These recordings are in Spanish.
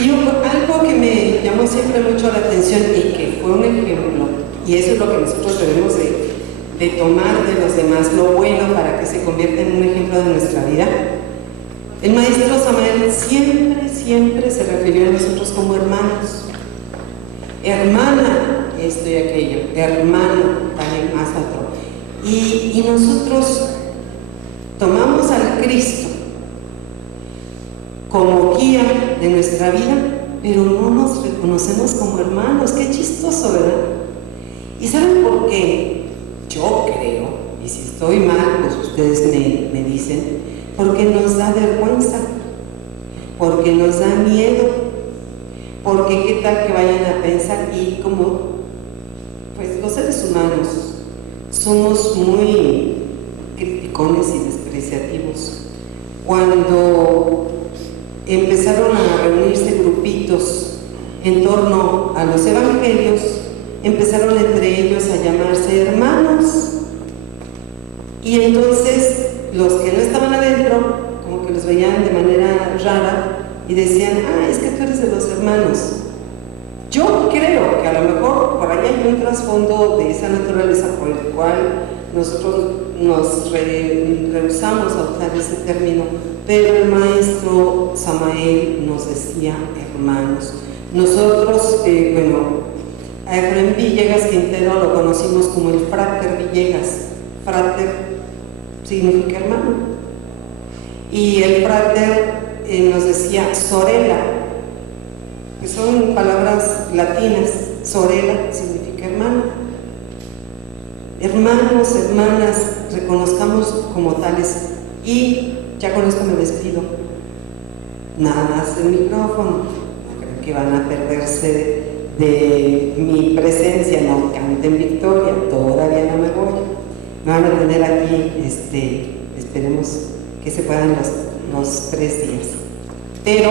Y algo que me llamó siempre mucho la atención y que fue un ejemplo, y eso es lo que nosotros debemos de tomar de los demás, lo bueno para que se convierta en un ejemplo de nuestra vida. El maestro Samael siempre se refirió a nosotros como hermanos. Hermana, esto y aquello, hermano, también más otro. Y nosotros tomamos al Cristo como guía de nuestra vida, pero no nos reconocemos como hermanos. Qué chistoso, ¿verdad? ¿Y saben por qué? Yo creo, y si estoy mal, pues ustedes me dicen, porque nos da vergüenza, porque nos da miedo, porque qué tal que vayan a pensar, y como pues los seres humanos somos muy criticones y despreciativos. Cuando empezaron a reunirse grupitos en torno a los evangelios, empezaron entre ellos a llamarse hermanos, y entonces los que no estaban adentro como que los veían de manera rara y decían: es que tú eres de los hermanos. Yo creo que a lo mejor por ahí hay un trasfondo de esa naturaleza por el cual nosotros nos rehusamos a usar ese término, pero el maestro Samael nos decía hermanos. Nosotros, a Efraín Villegas Quintero lo conocimos como el Frater Villegas. Frater significa hermano. Y el Frater nos decía sorella, que son palabras latinas. Sorella significa hermano. Hermanos, hermanas, reconozcamos como tales. Y ya con esto me despido. Nada más el micrófono. No creo que van a perderse de mi presencia. No canten victoria, todavía no me voy. Me van a tener aquí, esperemos que se puedan los 3 días. Pero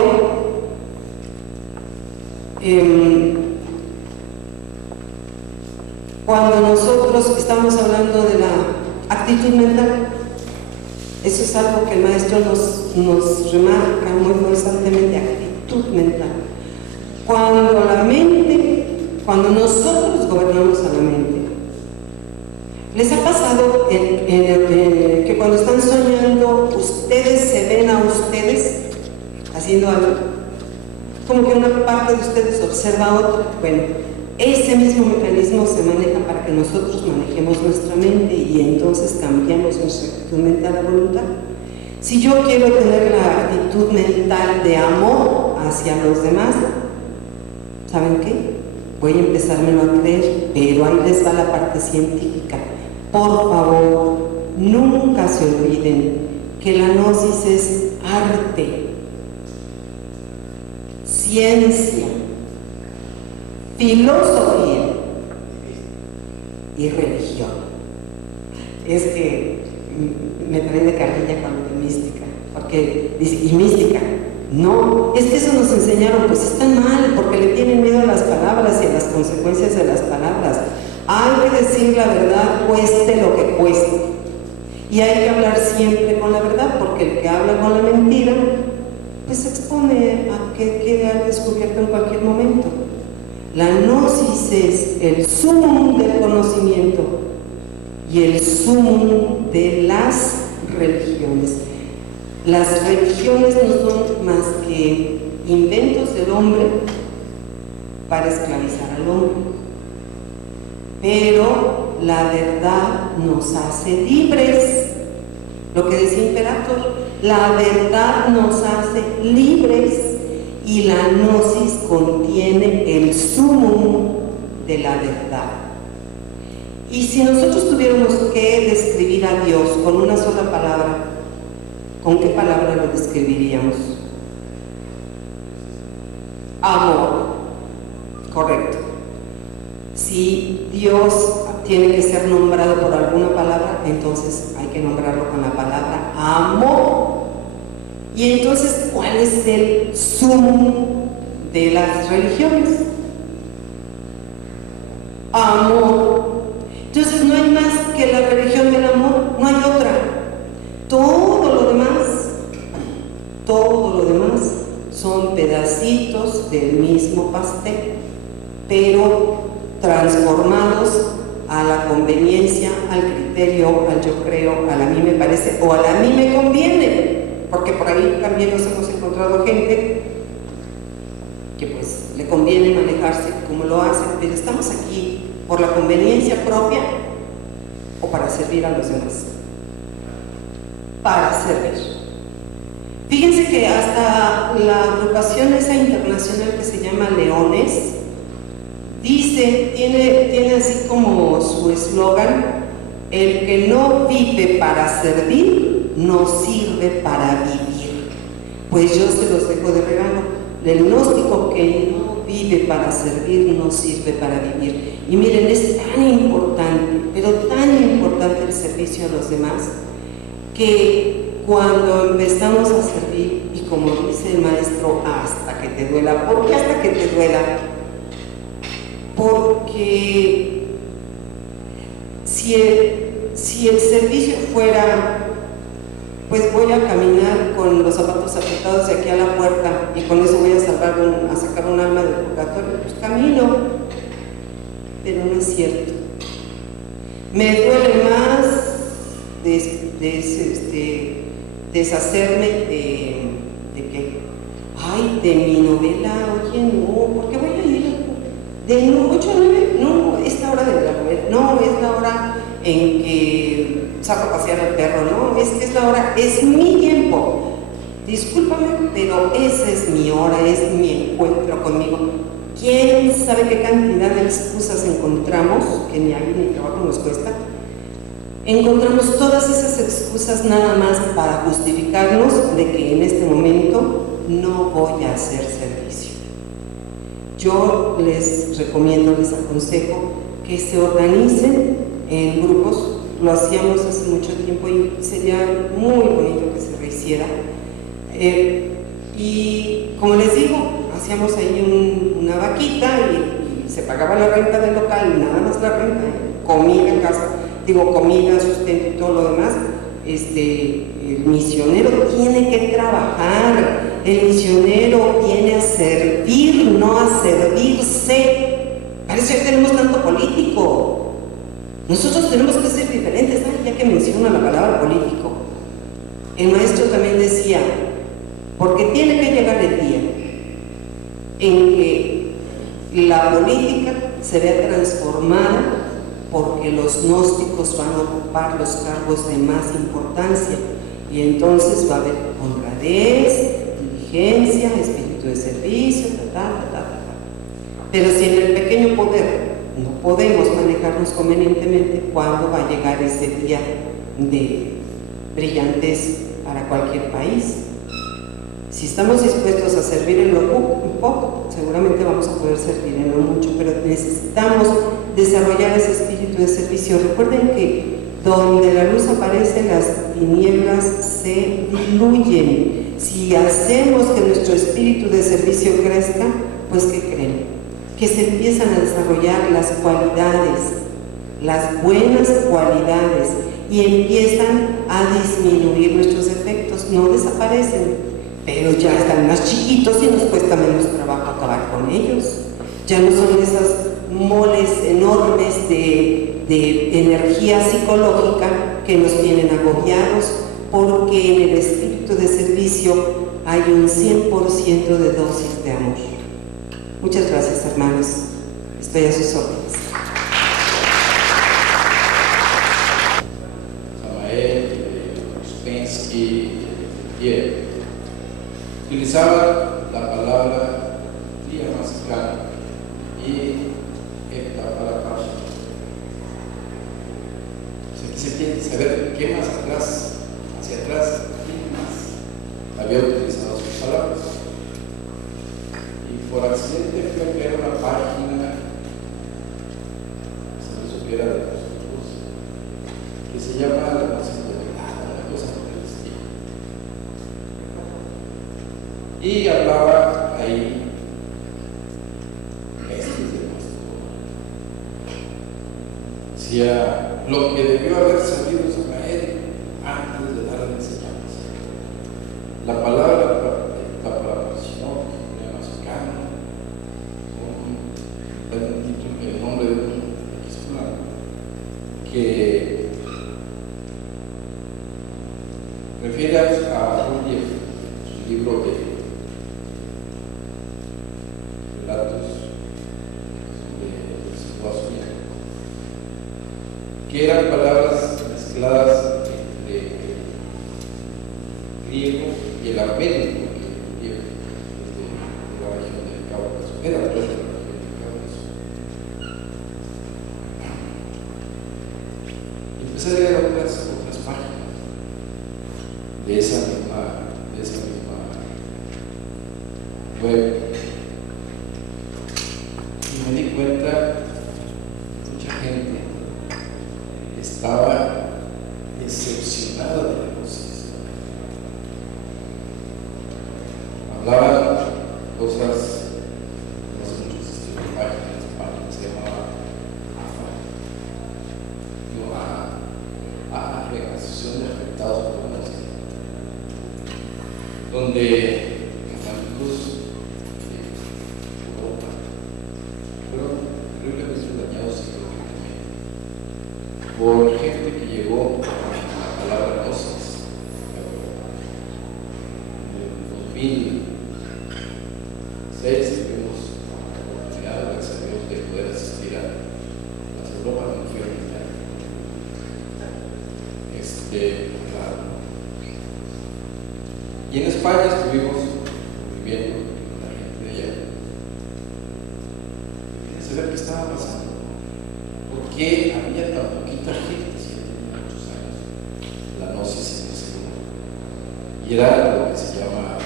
cuando nosotros estamos hablando de la actitud mental, eso es algo que el maestro nos remarca muy constantemente: actitud mental. Cuando nosotros gobernamos a la mente, ¿les ha pasado que cuando están soñando ustedes se ven a ustedes haciendo algo? Como que una parte de ustedes observa a otra. Bueno, ese mismo mecanismo se maneja para que nosotros manejemos nuestra mente y entonces cambiamos nuestra actitud mental a voluntad. Si yo quiero tener la actitud mental de amor hacia los demás, ¿saben qué? Voy a empezármelo a creer, pero ahí les va la parte científica. Por favor, nunca se olviden que la gnosis es arte, ciencia, filosofía y religión. Es que me trae de carrilla con la mística, porque dice, ¿y mística? No, es que eso nos enseñaron, pues están mal, porque le tienen miedo a las palabras y a las consecuencias de las palabras. Hay que decir la verdad, cueste lo que cueste. Y hay que hablar siempre con la verdad, porque el que habla con la mentira, pues se expone a que quede al descubierto en cualquier momento. La gnosis es el sumum del conocimiento y el sumum de las religiones. Las religiones no son más que inventos del hombre para esclavizar al hombre. Pero la verdad nos hace libres. Lo que decía Imperator, la verdad nos hace libres, y la gnosis contiene el sumum de la verdad. Y si nosotros tuviéramos que describir a Dios con una sola palabra, ¿con qué palabra lo describiríamos? Amor. Correcto. Si Dios tiene que ser nombrado por alguna palabra, entonces hay que nombrarlo con la palabra amor. Y entonces, ¿cuál es el sumum de las religiones? Amor. Entonces no hay más que la religión del amor, no hay otra. Todo lo demás son pedazos pedacitos del mismo pastel, pero transformados a la conveniencia, al criterio, al yo creo, al a mí me parece o al a mí me conviene, porque por ahí también nos hemos encontrado gente que pues le conviene manejarse como lo hacen, pero estamos aquí por la conveniencia propia o para servir a los demás. Para servir. Fíjense que hasta la agrupación esa internacional que se llama Leones dice, tiene así como su eslogan: el que no vive para servir no sirve para vivir. Pues yo se los dejo de regalo. El gnóstico que no vive para servir no sirve para vivir. Y miren, es tan importante, pero tan importante el servicio a los demás, que cuando empezamos a servir, y como dice el maestro, hasta que te duela. ¿Por qué hasta que te duela? Porque si el servicio fuera, pues voy a caminar con los zapatos apretados de aquí a la puerta y con eso voy a sacar un alma del purgatorio, pues camino, pero no es cierto. Me duele más deshacerme de mi novela. Oye, no, ¿por qué voy a ir? De 8 a 9, no, es la hora de la novela, no, es la hora en que saco a pasear al perro, no, es la hora, es mi tiempo. Discúlpame, pero esa es mi hora, es mi encuentro conmigo. ¿Quién sabe qué cantidad de excusas encontramos, que ni a mí ni trabajo nos cuesta? Encontramos todas esas excusas nada más para justificarnos de que en este momento no voy a hacer servicio. Yo les recomiendo, les aconsejo que se organicen en grupos. Lo hacíamos hace mucho tiempo y sería muy bonito que se rehiciera. Y como les digo, hacíamos ahí una vaquita y se pagaba la renta del local, nada más la renta, comida en casa, comida, sustento y todo lo demás. El misionero tiene que trabajar, el misionero viene a servir, no a servirse. Para eso ya tenemos tanto político. Nosotros tenemos que ser diferentes, ¿sabes? Ya que menciona la palabra político, el maestro también decía, porque tiene que llegar el día en que la política se vea transformada, porque los gnósticos van a ocupar los cargos de más importancia y entonces va a haber honradez, diligencia, espíritu de servicio, Pero si en el pequeño poder no podemos manejarnos convenientemente, ¿cuándo va a llegar ese día de brillantez para cualquier país? Si estamos dispuestos a servir en lo poco, seguramente vamos a poder servir en lo mucho, pero necesitamos desarrollar ese espíritu de servicio. Recuerden que donde la luz aparece, las tinieblas se diluyen. Si hacemos que nuestro espíritu de servicio crezca, pues ¿qué creen? Que se empiezan a desarrollar las cualidades, las buenas cualidades, y empiezan a disminuir nuestros defectos. No desaparecen, pero ya están más chiquitos y nos cuesta menos trabajo acabar con ellos. Ya no son esas moles enormes de energía psicológica que nos tienen agobiados, porque en el espíritu de servicio hay un 100% de dosis de amor. Muchas gracias, hermanos. Estoy a sus órdenes. Samael, Uspensky, Pierre utilizaba la palabra tía mascala y eptapalapasha. Aquí se tiene que saber qué más atrás, hacia atrás, quién más había utilizado sus palabras. Y por accidente fui a ver una página, se me que era de nosotros, que se llama La Nación de la cosa por el estilo. Y hablaba ahí decía lo que debió haber sabido Samael antes de dar la enseñanza. La palabra preparación, que eran palabras mezcladas entre el griego y el armenio, porque el griego de la región del Cáucaso, era de la región del Cáucaso. Y empecé a leer otras páginas de esa misma web, y me di cuenta que mucha gente estaba decepcionada de la Gnosis. Hablaban cosas, no sé muchos estilos de páginas en España, que se llamaba Asociación de Afectados por la Gnosis, donde por gente que llegó a la palabra Gnosis. En el 2006 tuvimos la oportunidad, gracias a Dios, de poder asistir a las Europas de Mujer y en España estuvimos viviendo con la gente de allá. Y quería saber qué estaba pasando. ¿Por qué había tan poquita gente, si ya tenía muchos años, la Gnosis en ese lugar? Y era lo que se llama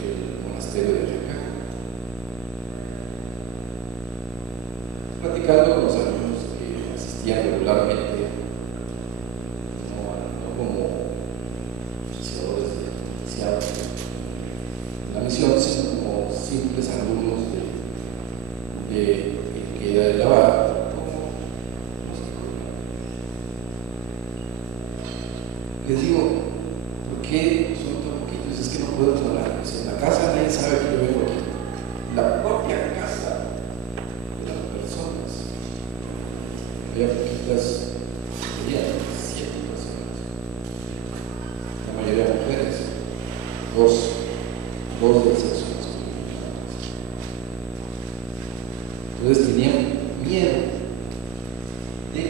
el monasterio de Recaja. Platicando con los alumnos que asistían regularmente, no como oficiadores de la misión, sino como simples alumnos que era de la barra. Les digo, ¿por qué son tan poquitos? Es que no podemos hablar. En la casa nadie sabe que yo vengo aquí. La propia casa de las personas. Había poquitas, serían 7 personas. La mayoría mujeres. Dos del sexo masculino. Entonces tenían miedo de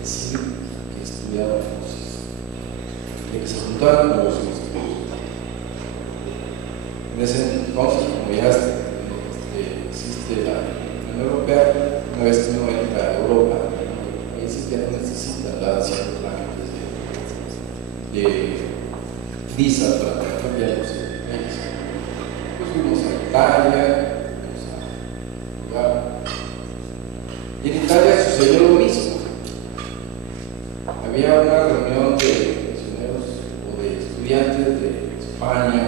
decir que estudiaban, de que se juntaran con los estudios. En ese entonces, como ya existe la Unión Europea, una vez que uno entra a Europa, los países ya no necesitan dar ciertos trámites de visa para cambiar los países. Pues fuimos a Italia, fuimos a lugar. Y en Italia sucedió lo mismo. Había una reunión de misioneros o de estudiantes de España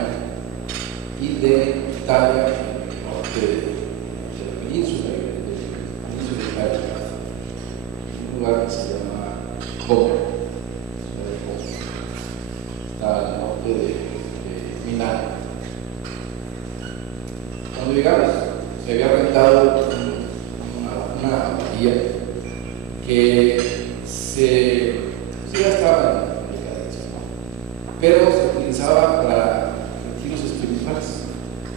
y de Italia, en el norte de la península ibérica, un lugar que se llama Como, está al norte de Milán. Cuando llegamos, se había rentado una abadía que ya estaba en decadencia, pero se utilizaba para retiros espirituales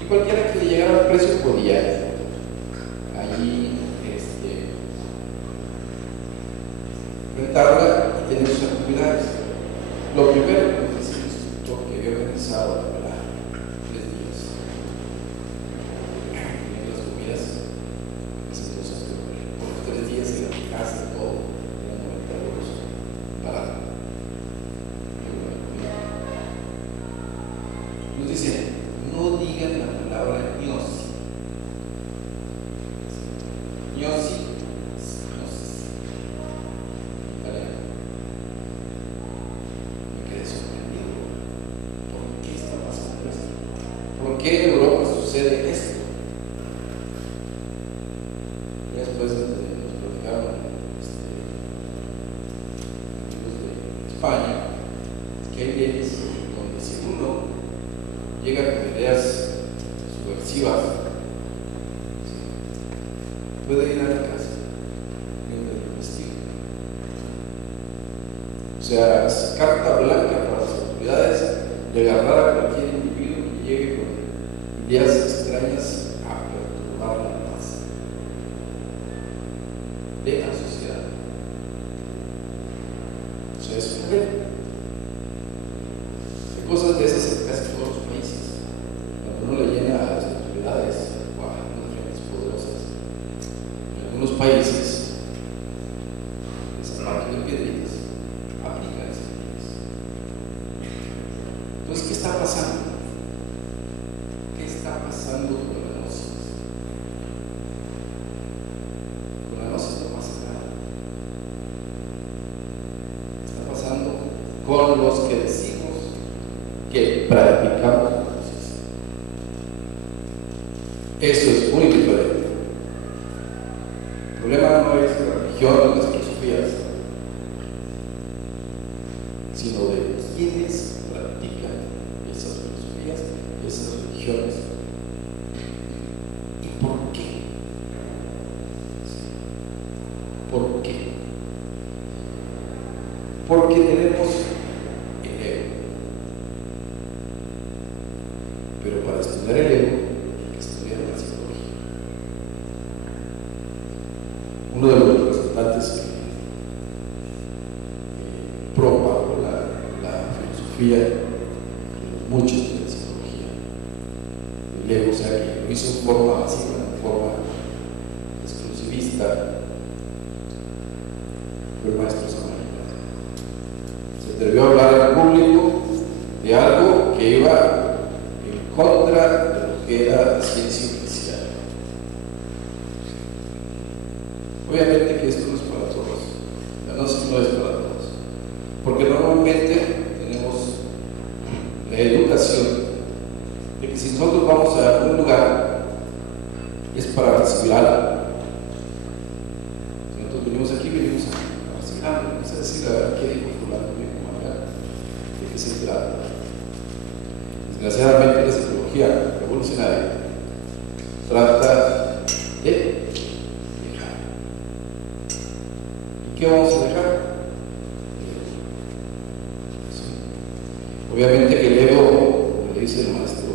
y cualquiera que le llegara al precio podía allí rentarla y tener sus actividades. Lo primero que nos dice el instructor, que había organizado para 3 días, tenían las comidas, entonces por los 3 días en la casa, todo, eran 90 euros para nos dice, no digan la palabra gnosis. Gnosis, italiano. Me quedé sorprendido. ¿Por qué está pasando esto? ¿Por qué en Europa sucede esto? Y después nos platicaron amigos de España que hay leyes donde si uno llega con ideas subversivas, puede ir a la casa y un investigo. O sea, es carta blanca para las autoridades de agarrar a cualquier individuo que llegue con ideas extrañas a perturbar la paz de la sociedad. cosas de esas en casi todos los países. Cuando uno le llena a las autoridades, wow, unas gentes poderosas. En algunos países, desarmados de piedritas, aplican esas leyes. Entonces, ¿qué está pasando? ¿Qué está pasando con la gnosis? Con la gnosis no pasa nada. Está pasando con los que decimos que practicamos la gnosis. Eso es muy diferente. El problema no es la religión o las filosofías, sino de quienes practican esas filosofías, esas religiones. ¿Y por qué? ¿Por qué? Porque tenemos el ego. Pero para estudiar el ego hay que estudiar la psicología. Uno de los representantes que propagó la filosofía, muchos de la psicología, el ego, o sea, que lo hizo en forma masiva, en forma exclusivista, fue el maestro Samael. Se atrevió a hablar en público de algo que iba en contra de lo que era ciencia oficial. Obviamente que esto no es para todos, la gnosis no es para todos, porque normalmente tenemos la educación de que si nosotros vamos a algún lugar es para recibir algo. Si nosotros venimos aquí, venimos a recibir algo, vamos a decir, a ver qué dijo fulano, de qué se trata. Desgraciadamente la psicología revolucionaria trata de dejar. ¿Y qué vamos a dejar? Sí. Obviamente que el ego, como le dice el maestro,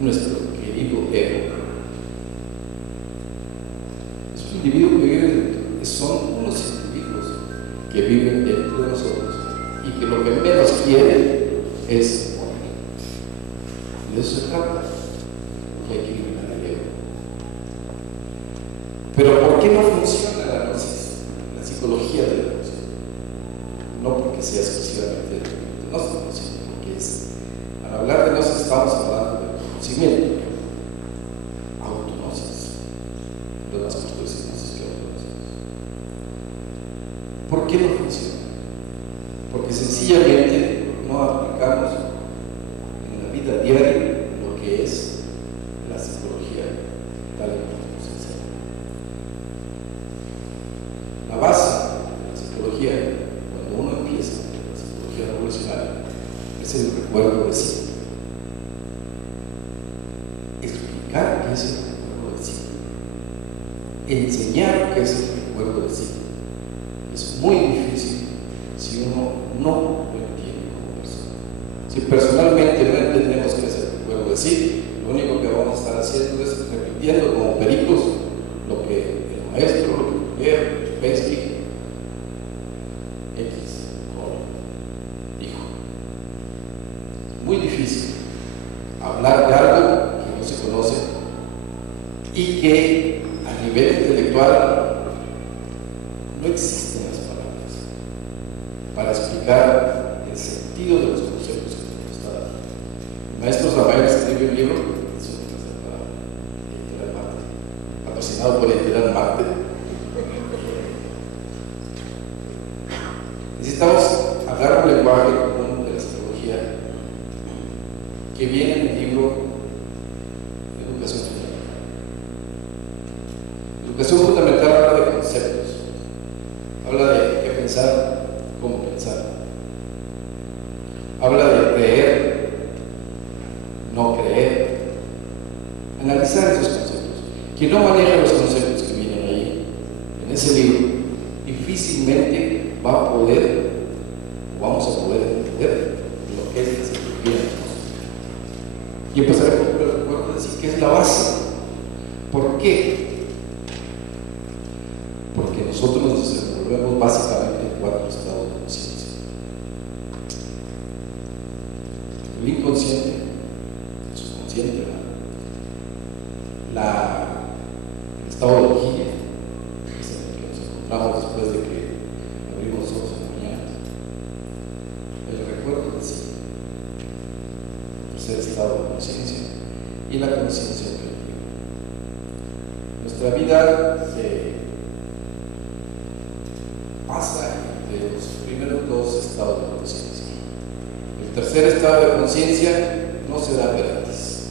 nuestro querido ego, es un individuo que vive, son unos individuos que viven dentro de nosotros y que lo que menos quieren es morir. Y de eso se trata, y hay que eliminar el ego. Pero ¿por qué no funciona la gnosis, la psicología de la gnosis? No porque sea exclusivamente de gnóstico, sino porque es, al hablar de gnosis estamos hablando de conocimiento, autognosis, no es más justo decir gnosis que autognosis. ¿Por qué no funciona? Porque sencillamente no aplicamos en la vida diaria lo que es la psicología tal y como nos enseña. La base de la psicología, cuando uno empieza la psicología revolucionaria, es el recuerdo de sí. Explicar qué es el recuerdo de sí. Enseñar qué es el recuerdo de sí. Es muy difícil si uno no lo entiende como persona. Si personalmente no entendemos qué es el recuerdo de sí, lo único que vamos a estar haciendo es repitiendo como pericos lo que el maestro, lo que Pierre, Pensky, X, dijo. Es muy difícil hablar de algo que no se conoce y que a nivel intelectual no existen las palabras para explicar el sentido de los conceptos que nos está dando. El maestro Samael escribió un libro, Editorial Marte, patrocinado por Editorial Marte. Necesitamos hablar un lenguaje común de la psicología que viene en el libro Educación Fundamental. Educación Fundamental habla de conceptos, habla de qué pensar, cómo pensar, habla de creer, no creer, analizar esos conceptos. Quien no maneja los conceptos que vienen ahí, en ese libro, difícilmente va a poder, o vamos a poder entender lo que es la psicología. Y empezaré por el recuerdo de decir que es la base. ¿Por qué? Porque nosotros nos desenvolvemos básicamente en 4 estados de conciencia. el inconsciente, el subconsciente, el estado de vigilia, que es en el que nos encontramos después de que abrimos los ojos en la mañana, el recuerdo de sí, el tercer estado de conciencia y la conciencia operativa. Nuestra vida se pasa entre los primeros dos estados de conciencia. El tercer estado de conciencia no se da gratis.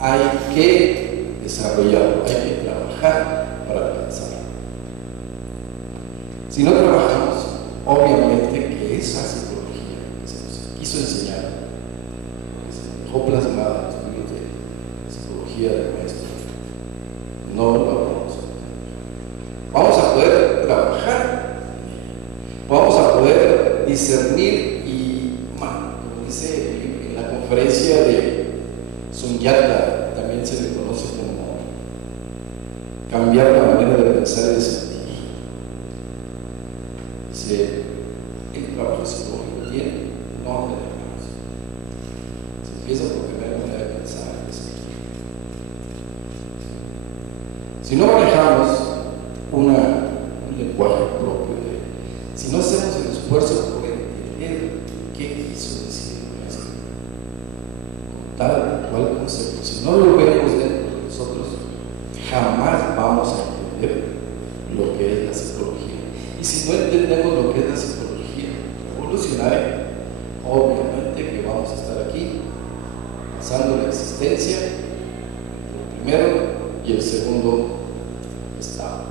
Hay que desarrollarlo, hay que trabajar para alcanzarlo. Si no trabajamos, obviamente que esa psicología que se nos quiso enseñar, que se dejó plasmada en los libros de psicología del maestro, no lo vamos a obtener. Vamos a poder trabajar, vamos a poder discernir y, como dice en la conferencia de Sunyata, también se le conoce como cambiar la manera de pensar y de sentir. Dice, el trabajo psicológico tiene no tener ganas. Se empieza por cambiar la manera de pensar y de sentir. Si no manejamos un lenguaje propio, si no hacemos el esfuerzo por entender qué quiso decir el maestro, con tal o cual concepto, si no lo vemos dentro de nosotros, jamás vamos a entender lo que es la psicología. Y si no entendemos lo que es la psicología revolucionaria, obviamente que vamos a estar aquí pasando la existencia, el primero y el segundo estado.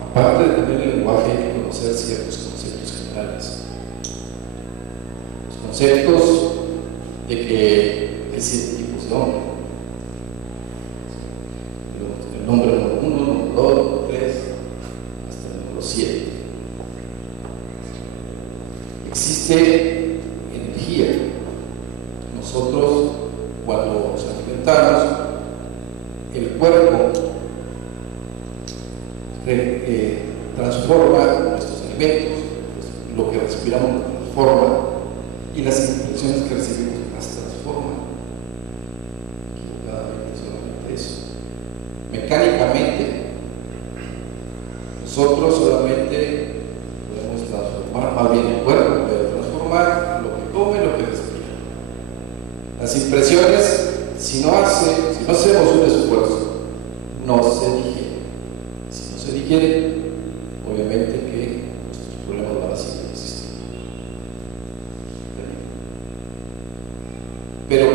Aparte de tener el lenguaje, hay que conocer ciertos conceptos generales. Los conceptos de que hay 7 tipos de hombre. El nombre número 1, número 2, número 3, hasta el número 7. Existe energía. Nosotros, cuando nos alimentamos, el cuerpo transforma nuestros alimentos, lo que respiramos lo transforma y las impresiones que recibimos las transforman. Equivocadamente, solamente eso. Mecánicamente, nosotros solamente podemos transformar, más bien el cuerpo puede transformar lo que come y lo que respira. Las impresiones, si no hacemos un esfuerzo, no se digieren. Si no se digieren, obviamente que nuestros problemas van a seguir existiendo. Pero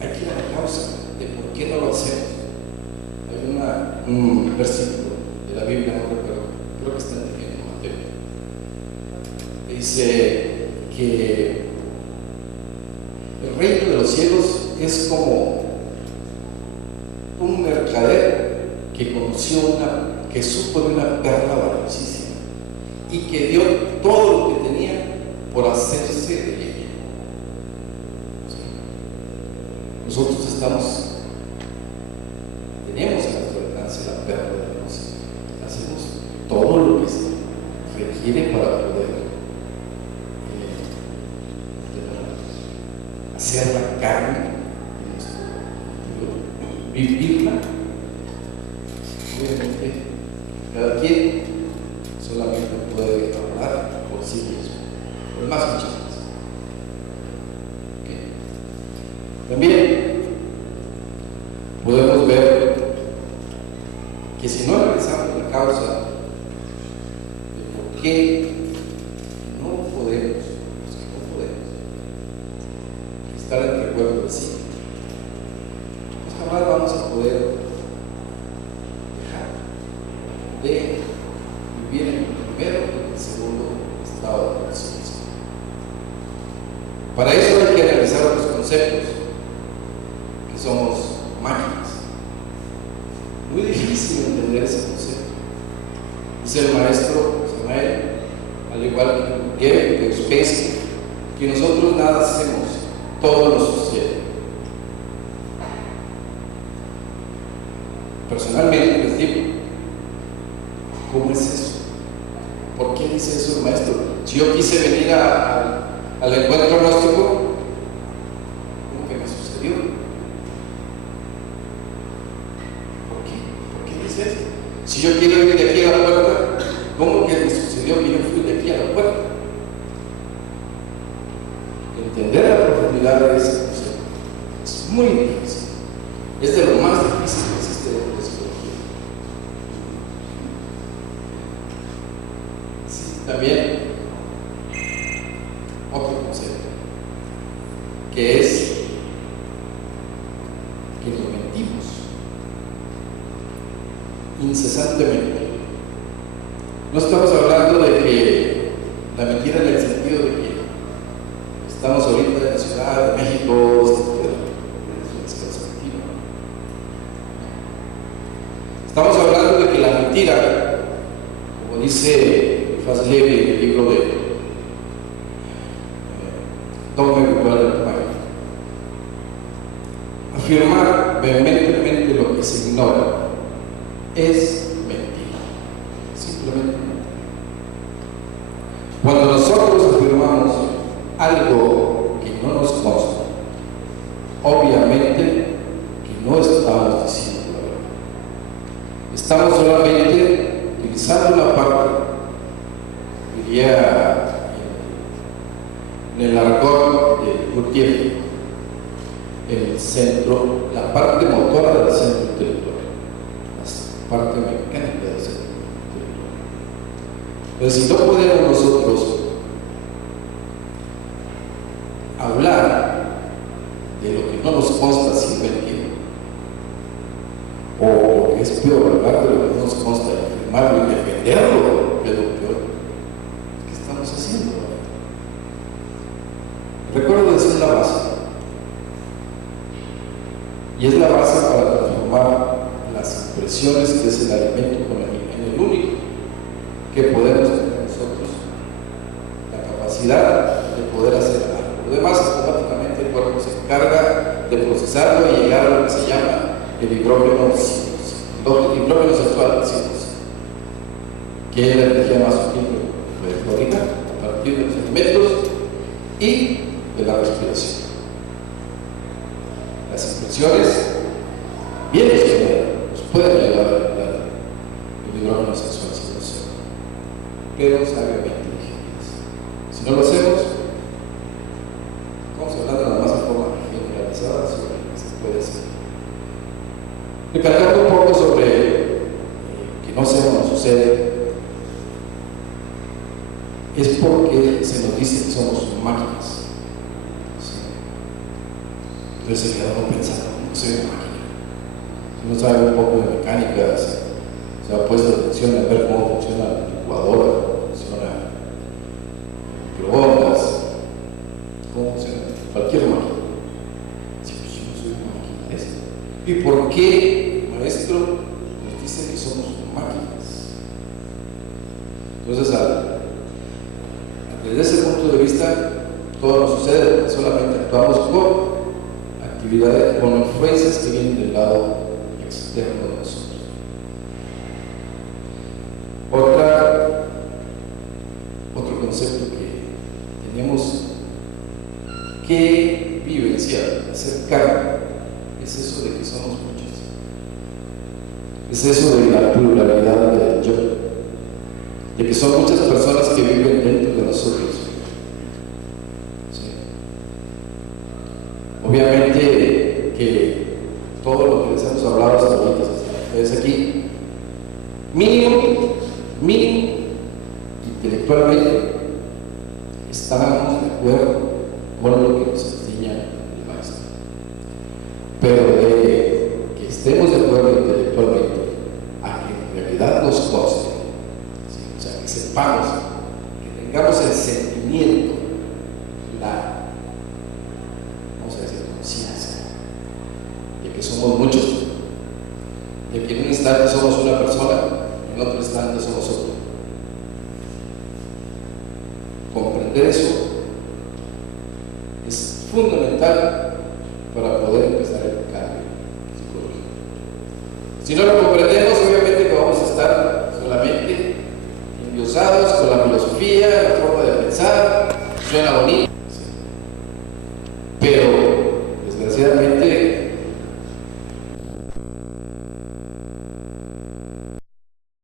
hay que ir a la causa de por qué no lo hacemos. Hay un versículo de la Biblia, no recuerdo, creo que está en Mateo, que dice que el reino de los cielos es como un mercader que supo de una perla valiosísima y que dio todo lo que tenía por hacerse de ella. Nosotros tenemos a nuestro alcance la perla de Dios. Hacemos todo lo que se requiere para poder hacer la carne, vivirla. Obviamente, cada quien solamente puede hablar por sí mismo, por más muchas veces. También podemos ver que si no analizamos la causa de por qué no podemos estar en recuerdo de sí, pues jamás vamos a poder de vivir en el primero y en el segundo estado de conciencia. Para eso hay que analizar los conceptos, que somos máquinas. Muy difícil entender ese concepto. Dice el maestro Samael, al igual que Uspensky, que nosotros nada hacemos, todo nos sucede. Personalmente les digo, ¿cómo es eso? ¿Por qué dice eso el maestro? Si yo quise venir a al encuentro gnóstico, ¿cómo que me sucedió? ¿Por qué dice eso? Si yo quiero ir de aquí a la puerta, ¿cómo que me sucedió que yo fui de aquí a la puerta? Entender la profundidad de ese concepto es muy difícil. Es de lo más difícil que existe en la psicología. Sí, también otro concepto, que es que nos mentimos incesantemente. No estamos hablando de que la mentira en el sentido de que estamos ahorita en la Ciudad de México, estamos hablando de que la mentira, como dice Faslevi en el libro de Dogma Virtual del País, afirmar vehementemente lo que se ignora es mentira, simplemente mentira. Cuando nosotros afirmamos algo que no nos consta, obviamente que no estamos diciendo la verdad. Estamos solamente utilizando una parte, diría en el argot de Gurdjieff, el centro, la parte motora del centro intelectual, la parte mecánica del centro intelectual. Pero si no podemos nosotros hablar de lo que no nos consta sin mentir, o lo que es peor, hablar de lo que no nos consta y afirmarlo y defenderlo, es lo peor que estamos haciendo. Recuerdo decir la base, y es la base para transformar las impresiones, que es el alimento con en el único que podemos tener nosotros, la capacidad de poder hacer algo. Lo demás, automáticamente el cuerpo se encarga de procesarlo y llegar a lo que se llama el hidrógeno sexual, que es la energía más sutil que puede fabricar a partir de los alimentos y de la respiración. Las impresiones bien nos pueden ayudar a regular el hidrógeno sexual, pero sabiamente digeridas. Si no lo hacemos, vamos a hablar nada más de forma generalizada sobre lo que se puede hacer. Recalcando un poco sobre que no sé cómo sucede, es porque se nos dice que somos máquinas. ¿Sí? Entonces se queda uno pensando, no soy una máquina. Si uno sabe un poco de mecánica, se ha puesto atención a ver cómo funciona la licuadora, cómo funciona el microondas, cómo funciona cualquier máquina. Si pues yo no soy una máquina, ¿y por qué el maestro nos dice que somos máquinas? Entonces, desde ese punto de vista, todo nos sucede porque solamente actuamos con actividades, con influencias que vienen del lado externo de nosotros. Otro concepto que tenemos que vivenciar, hacer cargo, es eso de que somos muchos. Es eso de la pluralidad del yo, de que son muchas personas que viven dentro de nosotros. ¿Sí? Obviamente que todo lo que les hemos hablado hasta ahorita, es aquí, mínimo, intelectualmente, estábamos de acuerdo con lo que nos enseña el maestro. Pero de que estemos de acuerdo intelectualmente a que en realidad nos conste, ¿sí? O sea, que sepamos, que tengamos el sentimiento, vamos a decir, conciencia de que somos muchos, de que en un instante somos una persona, en otro instante somos otro. Comprender eso es fundamental para poder empezar el cambio psicológico. Si no lo comprendemos, obviamente que vamos a estar solamente endiosados con la filosofía, la forma de pensar, suena bonito, ¿sí? pero